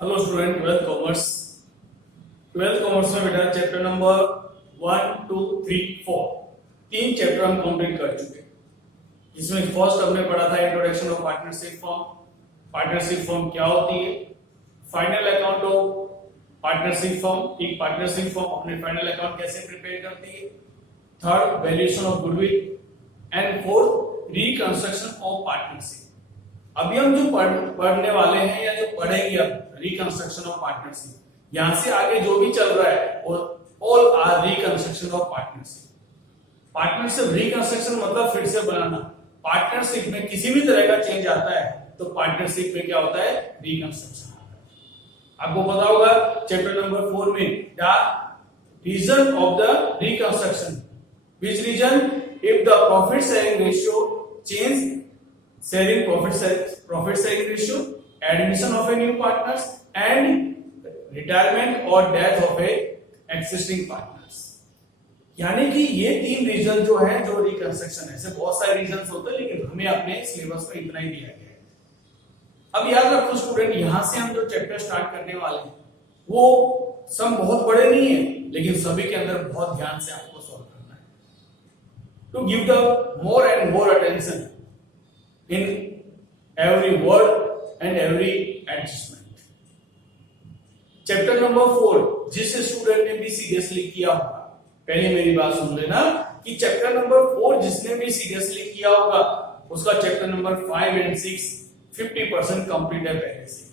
Hello student, twelfth commerce में बेटा chapter number 1, 2, 3, 4 तीन चैप्टर हम कंप्लीट कर चुके हैं। जिसमें फर्स्ट हमने पढ़ा था introduction of partnership form. Partnership form क्या होती है, final account of partnership form, एक पार्टनरशिप फॉर्म अपने फाइनल अकाउंट कैसे प्रिपेयर करती है। Third, valuation of goodwill and fourth, reconstruction of partnership. अभी हम जो पढ़ने वाले हैं या जो पढ़ेंगे अब रिकंस्ट्रक्शन ऑफ पार्टनरशिप, यहां से आगे जो भी चल रहा है all are reconstruction of partnership. Partnership reconstruction मतलब फिर से बनाना। पार्टनरशिप में किसी भी तरह का चेंज आता है तो पार्टनरशिप में क्या होता है, रिकंस्ट्रक्शन आता है। आपको पता होगा चैप्टर नंबर 4 में the reason of the reconstruction, which reason if the profit sharing ratio change, sharing profit sharing ratio, admission of a new partners and retirement or death of a existing partners। यानी कि ये तीन reason जो है जो reconstruction है, ऐसे बहुत सारे रीजंस होते हैं लेकिन हमें अपने सिलेबस में इतना ही दिया गया है। अब याद रखो स्टूडेंट, यहां से हम जो चैप्टर स्टार्ट करने वाले हैं वो सम बहुत बड़े नहीं है लेकिन सभी के अंदर बहुत ध्यान से आपको सॉल्व करना है। To give the more and more attention in every word and every adjustment। Chapter number 4 जिस स्टूडेंट ने भी सीरियसली किया होगा, पहले मेरी बात सुन लेना कि चैप्टर नंबर 4 जिसने भी सीरियसली किया होगा उसका चैप्टर नंबर 5 एंड 6 50% कंप्लीट है पहले से।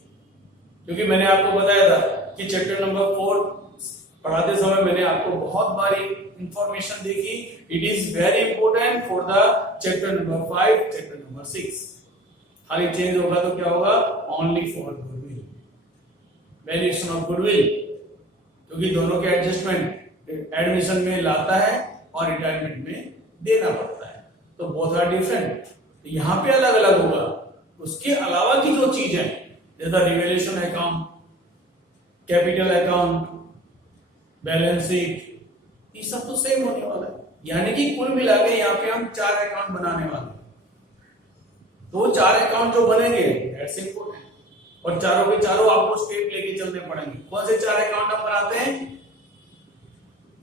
क्योंकि मैंने आपको बताया था कि चैप्टर नंबर 4 पढ़ाते समय मैंने आपको बहुत बारी इंफॉर्मेशन देखी। It is very important for the chapter number 5, chapter number 6। खाली चेंज होगा तो क्या होगा, only for goodwill, valuation of goodwill, क्योंकि दोनों के एडजस्टमेंट एडमिशन में लाता है और रिटायरमेंट में देना पड़ता है, तो बोथ आर डिफरेंट। यहां पे अलग अलग होगा। उसके अलावा की जो चीज है जैसा revaluation account, capital account, balance sheet, ये सब तो सेम होने वाला है। यानी कि कुल मिला के यहाँ पे हम 4 अकाउंट बनाने वाले हैं। तो 4 अकाउंट जो बनेंगे दैट्स इंपॉर्टेंट, और चारों के चारों आपको स्टेप लेके चलने पड़ेंगे। कौन से 4 अकाउंट हम बनाते हैं,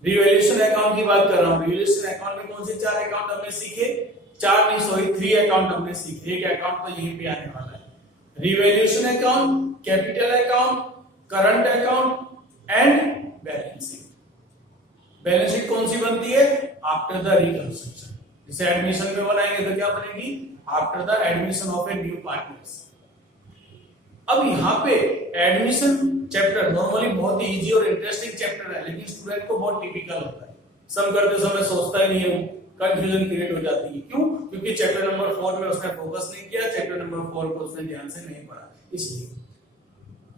रिवैल्यूएशन अकाउंट की बात कर रहा हूं। रिवैल्यूएशन अकाउंट में कौन से 4 अकाउंट हमने सीखे, 3 अकाउंट हमने सीखे। एक अकाउंट तो यहीं पे आने वाला है, revaluation account, capital account, current account and balance sheet. Balance sheet कौन सी बनती है, आफ्टर द रिकंस्ट्रक्शन। जैसे एडमिशन में बनाएंगे तो क्या बनेगी, after the admission of a new partners. अब यहाँ पे एडमिशन चैप्टर नॉर्मली बहुत ही इजी और इंटरेस्टिंग चैप्टर है, लेकिन स्टूडेंट को बहुत टिपिकल होता है। सम करते समय सोचता ही नहीं है, कंफ्यूजन क्रिएट हो जाती है। क्यों, क्योंकि चैप्टर नंबर 4 में उसने फोकस नहीं किया, चैप्टर नंबर 4 को उसने ध्यान से नहीं पढ़ा, इसलिए।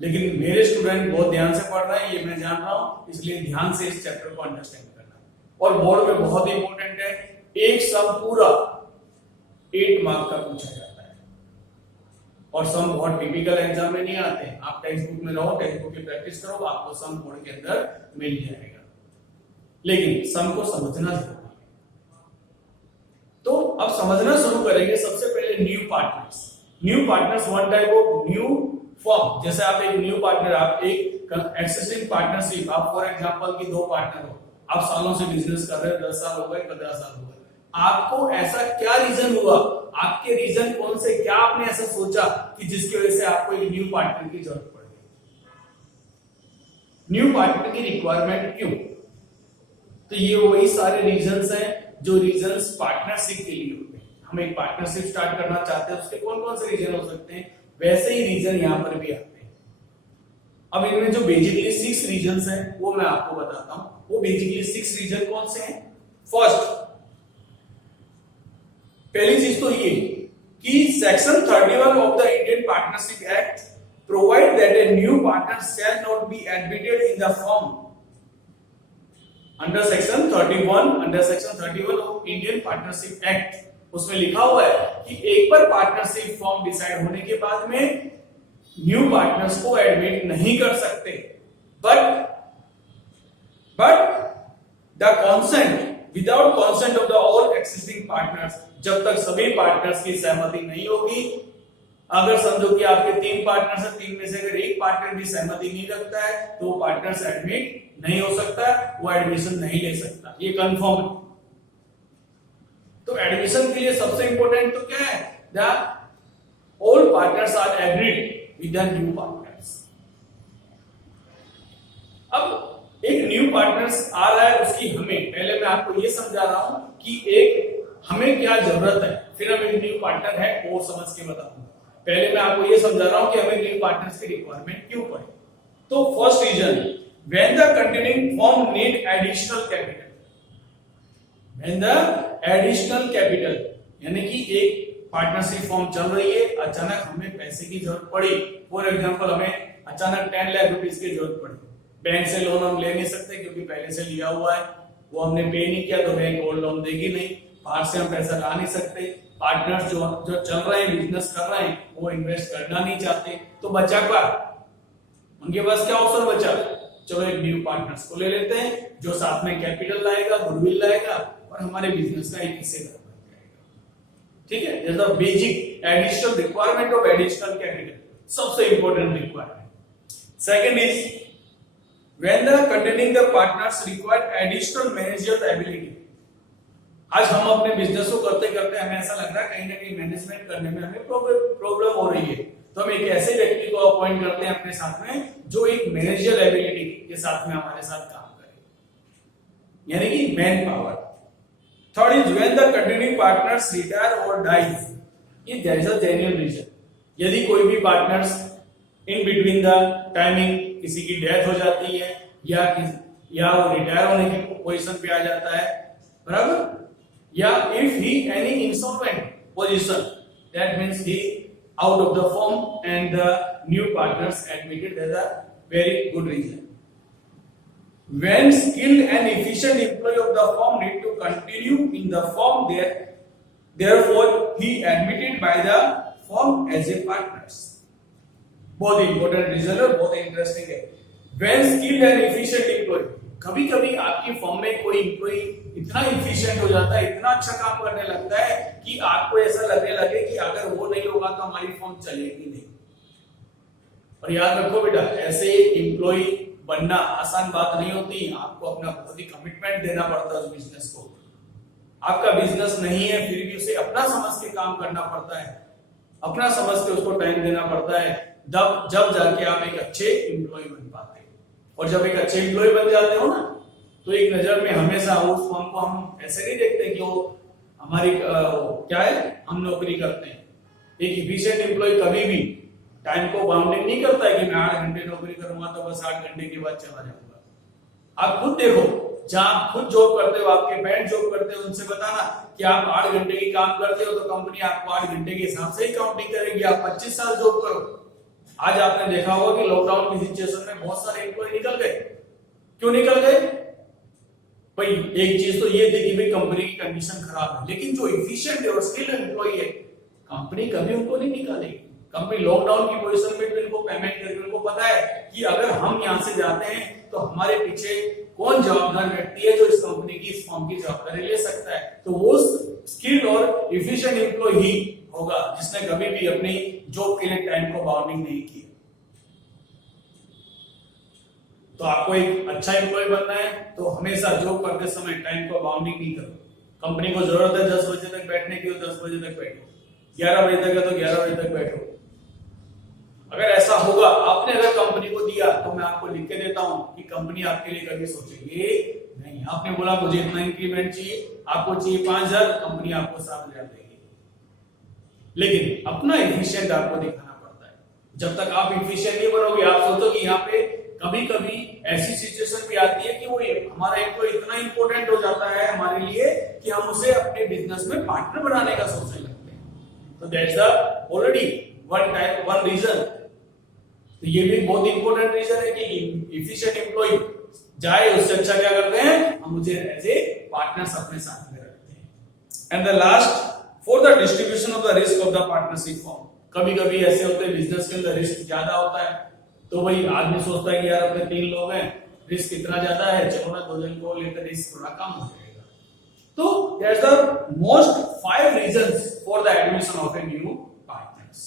लेकिन मेरे स्टूडेंट बहुत ध्यान से पढ़ रहे हैं, ये मैं जान रहा हूं, इसलिए ध्यान से इस चैप्टर को अंडरस्टैंड करना। और बोर्ड में बहुत इंपॉर्टेंट है, एक सम पूरा 8 मार्क का पूछा जाता है, और सम बहुत टिपिकल एग्जाम में नहीं आते हैं। आप टेक्स्ट बुक में रहो, टेक्स्ट बुक की प्रैक्टिस करो, आपको सम बोर्ड के अंदर मिल जाएगा, लेकिन सम को समझना जरूरी है। तो अब समझना शुरू करेंगे। सबसे पहले new partners. New partners one type of new form. जैसे आप एक न्यू पार्टनर, आप एक एक्सिस्टिंग पार्टनरशिप, आप फॉर एग्जांपल की 2 पार्टनर हो, आप सालों से बिजनेस कर रहे हो, 10 साल हो गए, 15 साल हो गए। आपको ऐसा क्या रीजन हुआ, आपके रीजन कौन से, क्या आपने ऐसा सोचा कि जिसकी वजह से आपको एक न्यू पार्टनर की जरूरत पड़ गई। न्यू पार्टनर की रिक्वायरमेंट क्यों, तो ये वही सारे रीजंस हैं जो रीजंस पार्टनरशिप के लिए होते हैं। हम एक पार्टनरशिप स्टार्ट करना चाहते हैं, उसके कौन कौन से रीजन हो सकते हैं, वैसे ही रीजन यहां पर भी आते हैं। अब इनमें जो बेसिकली 6 रीजंस हैं वो मैं आपको बताता हूं। वो बेसिकली 6 रीजन कौन से हैं। फर्स्ट, पहली चीज तो ये कि section 31 of the Indian partnership act provide that a new partner shall not be admitted in the firm under section 31 of Indian partnership act. उसमें लिखा हुआ है कि एक बार पार्टनरशिप फॉर्म डिसाइड होने के बाद में न्यू पार्टनर्स को एडमिट नहीं कर सकते, but the consent, without consent of the all existing partners, जब तक सभी पार्टनर्स की सहमति नहीं होगी अगर समझो कि आपके 3 पार्टनर्स हैं, 3 में से अगर एक पार्टनर भी सहमति नहीं रखता है तो वो पार्टनर्स एडमिट नहीं हो सकता, वो एडमिशन नहीं ले सकता, ये कंफर्म है। तो एडमिशन के लिए सबसे इंपॉर्टेंट तो क्या है, the all partners are agreed with the new partners. अब एक न्यू पार्टनर्स आ रहा है, उसकी हमें पहले मैं आपको ये समझा रहा हूं कि एक हमें क्या जरूरत है, फिर हम एक न्यू पार्टनर है वो समझ के बताऊंगा। पहले मैं आपको ये समझा रहा हूं कि हमें न्यू पार्टनर्स की रिक्वायरमेंट क्यों पड़े। तो first reason, when the continuing firm need additional capital, when the additional capital, यानी कि एक पार्टनरशिप फॉर्म चल रही है, अचानक हमें पैसे की जरूरत पड़ी। फॉर एग्जांपल हमें अचानक 10 लाख रुपीस की जरूरत पड़ी, बैंक से लोन हम ले नहीं सकते क्योंकि पहले से लिया हुआ है, वो हमने पे नहीं किया तो बैंक गोल्ड लोन देगी नहीं, बाहर से हम पैसा ला नहीं सकते, पार्टनर्स जो चल रहे हैं, बिजनेस कर रहे हैं, वो इन्वेस्ट करना नहीं चाहते, तो बचा क्या, उनके पास क्या ऑप्शन बचा, चलो एक न्यू पार्टनर्स को ले लेते हैं जो साथ में कैपिटल लाएगा, गुडविल लाएगा और हमारे बिजनेस का एक हिस्सेदार बन जाएगा। ठीक है, that's the basic additional requirement of additional capital, सबसे important requirement. Second is when the containing the partners require additional managerial ability. आज हम अपने बिजनेस को करते करते हमें ऐसा लग रहा है कहीं ना कहीं मैनेजमेंट करने में हमें प्रॉब्लम हो रही है, तो हम एक ऐसे व्यक्ति को अपॉइंट करते हैं अपने साथ में जो एक मैनेजरियल एबिलिटी के साथ में हमारे साथ काम करे, यानी कि man power. Third is when the continuing partners retire और डाइज, ये there is a genuine reason. यदि कोई भी partners in between the timing किसी की डेथ हो जाती है या वो रिटायर होने की पोजीशन पे आ जाता है, बराबर, या if he any insolvent position, that means he out of the firm and the new partners admitted, there's a very good reason. When skilled and efficient employee of the firm need to continue in the firm, therefore he admitted by the firm as a partners. बहुत important reason है, बहुत interesting है। When skilled and efficient employee, कभी कभी आपकी firm में कोई employ इतना इफिशिएंट हो जाता है, इतना अच्छा काम करने लगता है कि आपको ऐसा लगने लगे कि अगर वो नहीं होगा तो हमारी फर्म चलेगी नहीं। और याद रखो बेटा, ऐसे एम्प्लॉय बनना आसान बात नहीं होती, आपको अपना बहुत ही कमिटमेंट देना पड़ता है उस बिजनेस को। आपका बिजनेस नहीं है फिर भी उसे अपना समझ के काम करना पड़ता है, अपना समझ के उसको टाइम देना पड़ता है, जब जाके आप एक अच्छे एम्प्लॉय बन पाते हैं। और जब एक अच्छे एम्प्लॉय बन जाते हो ना, तो एक नजर में हमेशा उस फर्म को हम ऐसे नहीं देखते कि वो हमारी क्या है, हम नौकरी करते हैं। एक इफिशिएंट एम्प्लॉय कभी भी टाइम को बाउंडिंग नहीं करता है कि मैं 8 घंटे नौकरी करूंगा तो बस 8 घंटे के बाद चला जाऊंगा। आप खुद देखो, जहां आप खुद जॉब करते हो, आपके फ्रेंड जॉब करते हो, उनसे बताना कि आप 8 घंटे की काम करते हो तो कंपनी आपको 8 घंटे के हिसाब से ही काउंटिंग करेगी। आप 25 साल जॉब करो। आज आपने देखा होगा कि लॉकडाउन की सिचुएशन में बहुत सारे एम्प्लॉय निकल गए। क्यों निकल गए भाई? एक चीज तो ये थी कि भाई कंपनी की कंडीशन खराब है, लेकिन जो इफिशिएंट और स्किल्ड एम्प्लॉय है कंपनी कभी उनको नहीं निकालेगी। कंपनी लॉकडाउन की पोजीशन में भी उनको पेमेंट करके उनको पता है कि अगर हम यहां से जाते हैं तो हमारे पीछे कौन जवाबदार व्यक्ति है जो इस कंपनी की, इस फर्म की जवाबदारी ले सकता है। तो वो स्किल्ड और इफिशिएंट एम्प्लॉय ही होगा जिसने कभी भी अपनी जॉब के लिए टाइम को बाउंडिंग नहीं किया। तो आपको एक अच्छा एम्प्लॉय बनना है तो हमेशा जॉब करते समय टाइम को बाउंडिंग नहीं करो। कंपनी को जरूरत है 10 बजे तक बैठने की, 10 बजे तक बैठो, 11 बजे तक है तो 11 बजे तक बैठो। अगर ऐसा होगा, आपने अगर कंपनी को दिया तो मैं आपको लिख के देता हूं कि कंपनी आपके लिए कभी सोचेगी नहीं। आपने बोला मुझे इतना इंक्रीमेंट चाहिए, आपको चाहिए 5000, कंपनी आपको 7000 देगी। लेकिन अपना एफिशिएंट आपको दिखाना पड़ता है। जब तक आप एफिशिएंट नहीं बनोगे, आप सोचो कि यहाँ पे कभी कभी ऐसी सिचुएशन भी आती है कि वो हमारा एम्प्लॉय इतना इंपॉर्टेंट हो जाता है हमारे लिए कि हम उसे अपने बिजनेस में पार्टनर बनाने का सोचने लगते हैं। तो that's the already one reason. तो ये भी बहुत इंपॉर्टेंट रीजन है कि एफिशिएंट एम्प्लॉय जाए, उससे अच्छा क्या करते हैं, हम मुझे एज ए पार्टनर्स अपने साथ में रखते हैं। And the last, for the distribution of the risk of the partnership form. कभी कभी ऐसे होते हैं बिजनेस के अंदर रिस्क ज्यादा होता है, तो भाई आदमी सोचता है कि यार अपने 3 लोग हैं, रिस्क इतना ज्यादा है, चलो ना 2 जन को लेकर रिस्क थोड़ा कम हो जाएगा। तो that's the most 5 reasons for the admission of a new partners.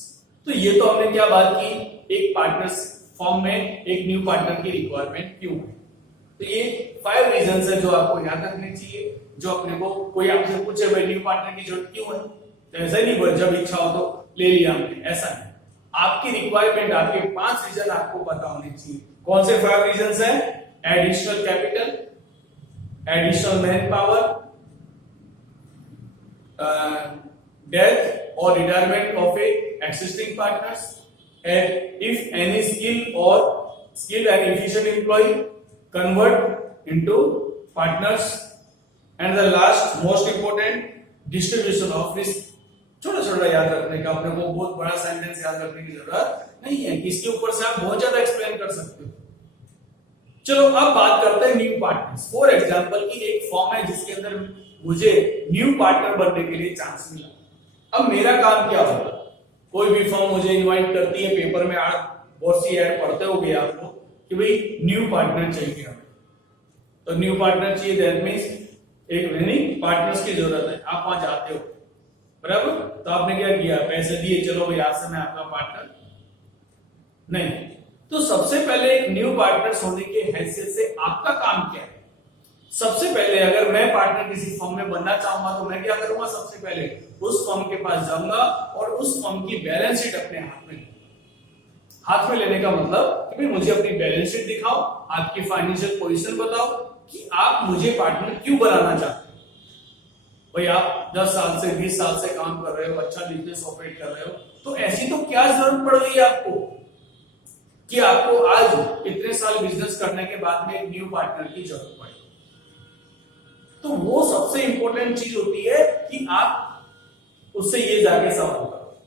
तो ये तो हमने क्या बात की, एक पार्टनर्स फॉर्म में एक न्यू पार्टनर की रिक्वायरमेंट क्यों है। तो ये 5 रीजंस है जो आपको याद रखने चाहिए। जो अपने को कोई आपसे पूछे भाई न्यू पार्टनर की जरूरत क्यों है, तो ऐसा नहीं बोल जब इच्छा हो तो ले लिया हमने, ऐसा नहीं। आपकी रिक्वायरमेंट, आपके 5 रीजन आपको पता होने चाहिए। कौन से 5 रीजंस है? Additional capital, additional manpower, death और retirement of a existing partners, and if any skilled and efficient employee convert into partners, and the last most important distribution of risk। छोटा छोटा याद रखने का, अपने को बहुत बड़ा सेंटेंस याद रखने की जरूरत नहीं है, इसके ऊपर से आप बहुत ज्यादा एक्सप्लेन कर सकते हो। चलो अब बात करते हैं न्यू पार्टनर्स। फॉर एग्जांपल की एक फॉर्म है जिसके अंदर मुझे न्यू पार्टनर बनने के लिए चांस मिला। अब मेरा काम क्या होगा, कोई भी फर्म मुझे इनवाइट करती है, पेपर में बहुत सी ऐड पढ़ते होगे आप लोग कि भाई न्यू पार्टनर चाहिए हमें, तो न्यू पार्टनर चाहिए, दैट मींस एक रनिंग पार्टनर्स की जरूरत है। आप वहां जाते हो, बराबर, तो आपने क्या किया, पैसे दिए, चलो भाई आज से मैं आपका पार्टनर नहीं। तो सबसे पहले एक न्यू पार्टनर्स होने की हैसियत से आपका काम क्या है? सबसे पहले अगर मैं पार्टनर किसी फर्म में बनना चाहूंगा तो मैं क्या करूंगा, सबसे पहले उस फर्म के पास जाऊंगा और उस फर्म की बैलेंस शीट अपने हाथ में लेने का मतलब कि भाई मुझे अपनी बैलेंस शीट दिखाओ, आपकी फाइनेंशियल पोजीशन बताओ कि आप मुझे पार्टनर क्यों बनाना चाहते हो। भाई आप 10 साल से 20 साल से काम कर रहे हो, अच्छा बिजनेस ऑपरेट कर रहे हो, तो ऐसी तो क्या जरूरत पड़ गई आपको कि आपको आज इतने साल बिजनेस करने के बाद में एक न्यू पार्टनर की जरूरत पड़े। तो वो सबसे इंपॉर्टेंट चीज होती है कि आप उससे ये जाके सवाल करो,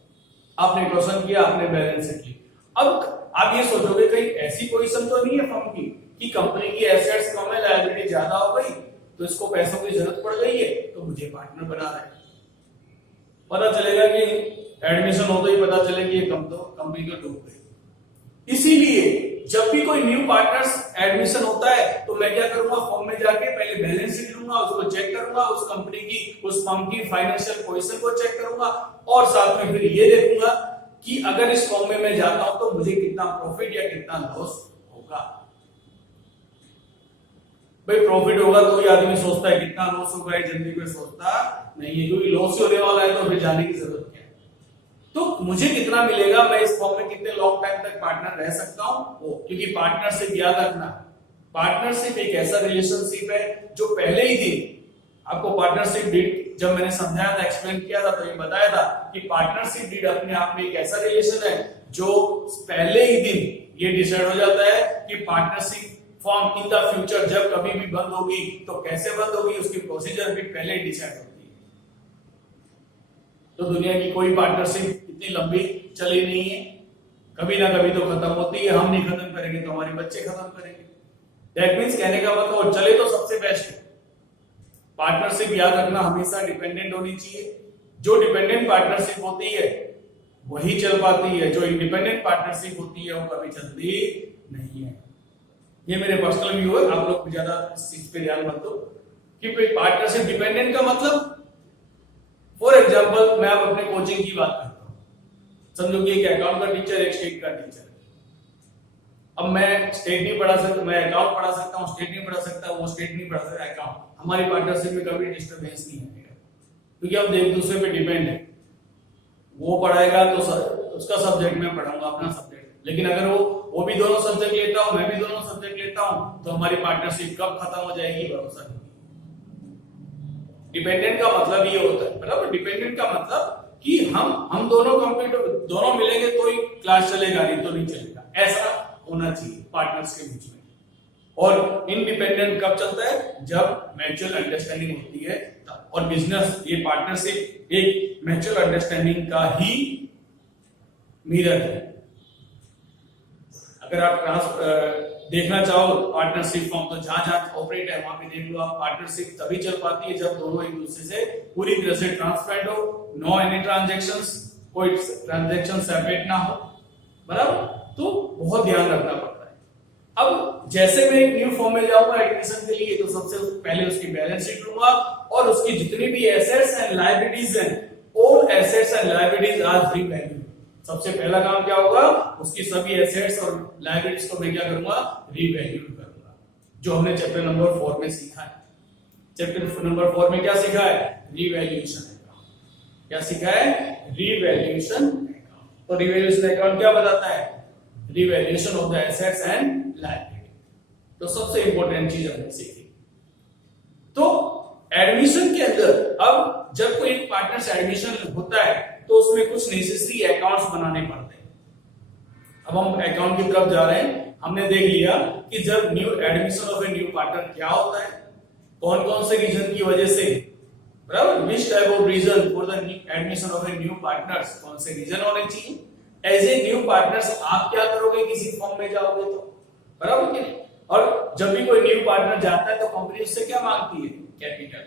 आपने क्वेश्चन किया, आपने बैलेंस शीट की। अब आप ये सोचोगे कहीं ऐसी पोजीशन तो नहीं है फर्म की कि कंपनी की एसेट्स कम है, लायबिलिटी ज्यादा हो गई, तो इसको पैसों की जरूरत पड़ गई है, तो मुझे पार्टनर बना रहा है। पता चलेगा कि एडमिशन होते ही पता चले कि ये कंपनी को डूब गई। इसीलिए जब भी कोई न्यू पार्टनर्स एडमिशन होता है तो मैं क्या करूंगा, फॉर्म में जाके पहले बैलेंस शीट लूंगा, उसको चेक करूंगा, उस कंपनी की, उस फर्म की फाइनेंशियल पोजीशन को चेक करूंगा और साथ में फिर ये देखूंगा कि अगर इस फॉर्म में मैं जाता हूं तो मुझे कितना प्रॉफिट या कितना लॉस होगा। भाई प्रॉफिट होगा तो ही आदमी सोचता है, कितना लॉस होगा ये जल्दी कोई सोचता नहीं है, क्योंकि लॉस ही होने वाला है तो फिर जाने की जरूरत क्या है। तो मुझे कितना मिलेगा, मैं इस फॉर्म में कितने लॉन्ग टाइम तक पार्टनर रह सकता हूं वो, क्योंकि पार्टनरशिप याद रखना, पार्टनरशिप एक ऐसा रिलेशनशिप है जो पहले ही दिन आपको पार्टनरशिप डीड जब मैंने समझाया था, एक्सप्लेन किया था, तो ये बताया था कि पार्टनरशिप डीड अपने आप में एक ऐसा रिलेशन है जो पहले ही दिन ये डिसाइड हो जाता है कि partnership form in the future जब कभी भी बंद होगी तो कैसे बंद होगी, उसकी प्रोसीजर भी पहले ही डिसाइड होती है। तो दुनिया की कोई पार्टनरशिप इतनी लंबी चली नहीं है, कभी ना कभी तो खत्म होती है। हम नहीं खत्म करेंगे तो हमारे बच्चे खत्म करेंगे। दैट मींस कहने का मतलब चले तो सबसे बेस्ट है। पार्टनरशिप याद रखना हमेशा डिपेंडेंट होनी चाहिए। जो डिपेंडेंट पार्टनरशिप होती है वही चल पाती है, जो इंडिपेंडेंट पार्टनरशिप होती है वो कभी चलती नहीं है। ये मेरे पर्सनल व्यू है, आप लोग ज्यादा इस चीज पे ध्यान मत दो कि कोई पार्टनरशिप डिपेंडेंट का मतलब, फॉर एग्जांपल मैं अब अपने कोचिंग की बात करता हूं, समझो कि एक अकाउंट का टीचर, एक स्टेट का टीचर। अब मैं स्टेट नहीं पढ़ा सकता, मैं अकाउंट पढ़ा सकता हूं, स्टेट नहीं पढ़ा सकता, वो स्टेट नहीं पढ़ा सकता अकाउंट। हमारी पार्टनरशिप में कभी डिस्टर्बेंस नहीं आएगा क्योंकि हम एक दूसरे पे डिपेंड है। वो पढ़ाएगा तो उसका सब्जेक्ट मैं पढ़ाऊंगा अपना सब्जेक्ट, लेकिन अगर वो भी दोनों सब्जेक्ट लेता हूं, मैं भी दोनों सब्जेक्ट लेता हूं, तो हमारी पार्टनरशिप कब खत्म हो जाएगी भरोसा नहीं। डिपेंडेंट का मतलब ये होता है, बराबर, डिपेंडेंट का मतलब कि हम दोनों कंप्यूटर दोनों मिलेंगे तो ही क्लास चलेगा, नहीं तो नहीं चलेगा, ऐसा होना चाहिए पार्टनर्स के बीच में। और इंडिपेंडेंट कब चलता है, जब म्यूचुअल अंडरस्टैंडिंग होती है तब। और बिजनेस, ये पार्टनरशिप एक म्यूचुअल अंडरस्टैंडिंग का ही मिरर है। अगर आप देखना चाहो पार्टनरशिप फॉर्म, तो जहां जहां ऑपरेट है वहां पे देख लो आप। पार्टनरशिप तभी चल पाती है जब दोनों एक दूसरे से पूरी तरह से ट्रांसपेरेंट हो, नो एनी ट्रांजैक्शंस, कोई ट्रांजैक्शन सेपरेट ना हो, बराबर। तो बहुत ध्यान रखना पड़ता है। अब जैसे मैं एक न्यू फॉर्म में जाऊंगा एडमिशन के लिए, तो सबसे पहले उसकी बैलेंस शीट लूंगा और उसकी जितनी भी एसेट्स एंड लायबिलिटीज हैं, all assets and liabilities are free value. सबसे पहला काम क्या होगा, उसकी सभी एसेट्स और लायबिलिटीज को मैं क्या करूंगा, रीवैल्यू करूंगा, जो हमने चैप्टर नंबर 4 में सीखा है। चैप्टर नंबर 4 में क्या सीखा है, रीवैल्यूएशन अकाउंट। क्या सीखा है, रीवैल्यूएशन अकाउंट। तो रीवैल्यूएशन अकाउंट क्या बताता है, revaluation of the assets and liability. तो सबसे इंपॉर्टेंट चीज हमने सीखी। तो एडमिशन के अंदर अब जब कोई पार्टनर्स एडमिशन होता है तो उसमें कुछ नेसेसरी अकाउंट्स बनाने पड़ते हैं। अब हम अकाउंट की तरफ जा रहे हैं। हमने देख लिया कि जब new admission of a new partner क्या होता है, कौन कौन से रीजन की वजह से, बराबर, which type of reason for the admission of a new partners, कौन से रीजन होने चाहिए। एज ए न्यू पार्टनर्स आप क्या करोगे, किसी फॉर्म में जाओगे तो, बराबर कि नहीं। और जब भी कोई न्यू पार्टनर जाता है तो कंपनी उससे क्या मांगती है, कैपिटल।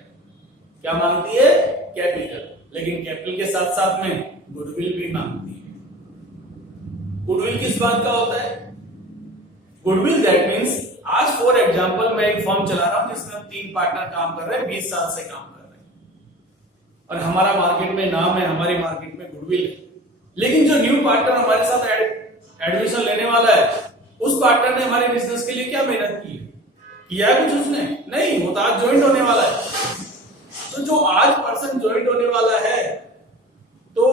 क्या मांगती है, कैपिटल। लेकिन कैपिटल के साथ साथ में गुडविल भी मांगती है। गुडविल किस बात का होता है, गुडविल दैट मींस, आज फॉर एग्जांपल मैं एक फर्म चला रहा हूं जिसमें हम 3 पार्टनर काम कर रहे हैं, 20 साल से काम कर रहे हैं और हमारा मार्केट में नाम है, हमारी मार्केट में गुडविल है। लेकिन जो न्यू पार्टनर हमारे साथ एडमिशन लेने वाला है, उस पार्टनर ने हमारे बिजनेस के लिए क्या मेहनत की है, किया है कुछ उसने, नहीं, वो तो आज ज्वाइंट होने वाला है। तो जो आज पर्सन ज्वाइंट होने वाला है तो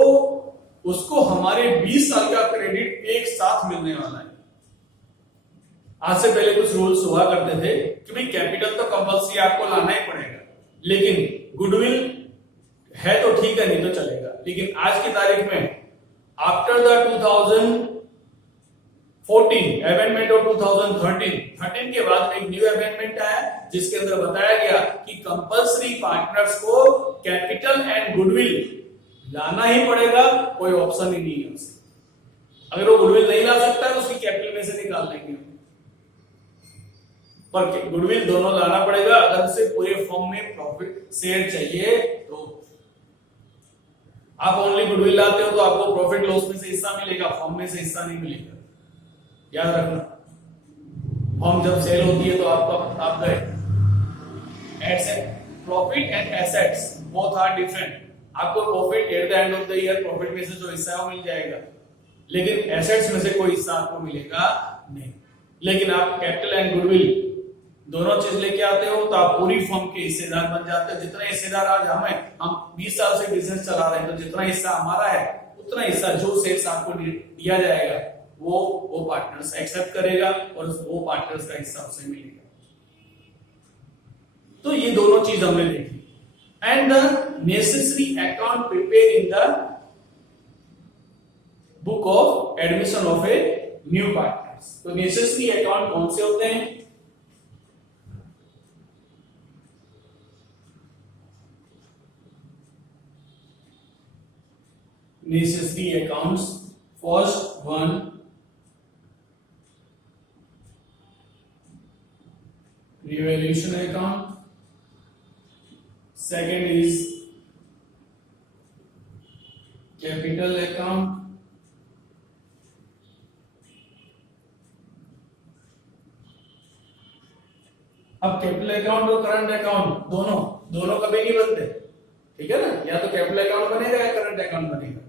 उसको हमारे 20 साल का क्रेडिट एक साथ मिलने वाला है। आज से पहले कुछ रूल्स हुआ करते थे कि भाई कैपिटल तो कंपल्सरी आपको लाना ही पड़ेगा, लेकिन गुडविल है तो ठीक है, नहीं तो चलेगा। लेकिन आज की तारीख में आफ्टर द 2014 अमेंडमेंट ऑफ 2013 के बाद एक न्यू अमेंडमेंट आया जिसके अंदर बताया गया कि कंपल्सरी पार्टनर्स को कैपिटल एंड गुडविल लाना ही पड़ेगा, कोई ऑप्शन ही नहीं है उसका। अगर वो गुडविल नहीं ला सकता है तो उसकी कैपिटल में से निकाल देंगे, पर गुडविल दोनों लाना पड़ेगा अगर उसे पूरे फॉर्म में प्रॉफिट शेयर चाहिए तो। आप ओनली गुडविल लाते हो तो आपको प्रॉफिट लॉस में से हिस्सा मिलेगा, फॉर्म में से हिस्सा नहीं मिलेगा, याद रखना। फॉर्म जब सेल होती है तो आपका asset, profit and assets both are different. आपको profit at the end of the year profit में से जो हिस्सा है वो मिल जाएगा, लेकिन एसेट्स में से कोई हिस्सा आपको मिलेगा नहीं। लेकिन आप कैपिटल एंड गुडविल दोनों चीज लेके आते हो तो आप पूरी फर्म के हिस्सेदार बन जाते हो। जितना हिस्सेदार आज हम 20 साल से बिजनेस चला रहे हैं तो जितना हिस्सा हमारा है उतना हिस्सा जो शेयर्स आपको दिया जाएगा वो पार्टनर्स एक्सेप्ट करेगा और वो पार्टनर्स का हिस्सा उसे मिलेगा। तो ये दोनों चीज हमने देखी। And the necessary account prepare in the book of admission of a new partners. तो नेसेसरी अकाउंट कौन से होते हैं, necessary accounts, first one revaluation account, second is capital account, अब कैपिटल अकाउंट और करंट अकाउंट दोनों कभी नहीं बनते, ठीक है ना। या तो कैपिटल अकाउंट बनेगा या करंट अकाउंट बनेगा।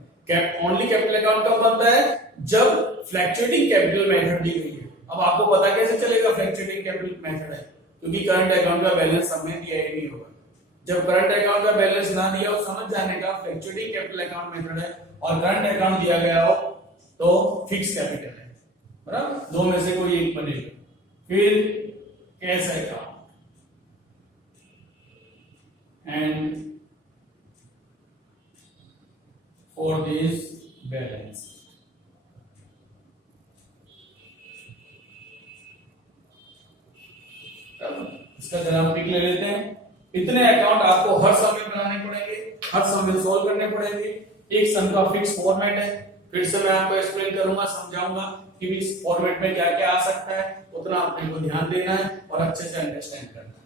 ओनली कैपिटल अकाउंट कब बनता है, जब फ्लैक्चुएटिंग कैपिटल मेथड दी गई है। अब आपको पता कैसे चलेगा फ्लैक्चुएटिंग कैपिटल मेथड है, क्योंकि करंट अकाउंट का बैलेंस हमने दिया ही नहीं होगा। जब करंट अकाउंट का बैलेंस ना दिया हो समझ जाने का फ्लैक्चुएटिंग कैपिटल अकाउंट मेथड है, और करंट अकाउंट दिया गया हो तो फिक्स कैपिटल है, बराबर, दो में से कोई एक बनेगा। फिर cash account and for this balance। इसका ग्राफिक ले लेते हैं। इतने अकाउंट आपको हर सम में बनाने पड़ेंगे, हर सम में सॉल्व करने पड़ेंगे। एक सम का फिक्स फॉर्मेट है, फिर से मैं आपको एक्सप्लेन करूंगा, समझाऊंगा कि इस फॉर्मेट में क्या क्या आ सकता है। उतना अपने को ध्यान देना है और अच्छे से अंडरस्टैंड करना है।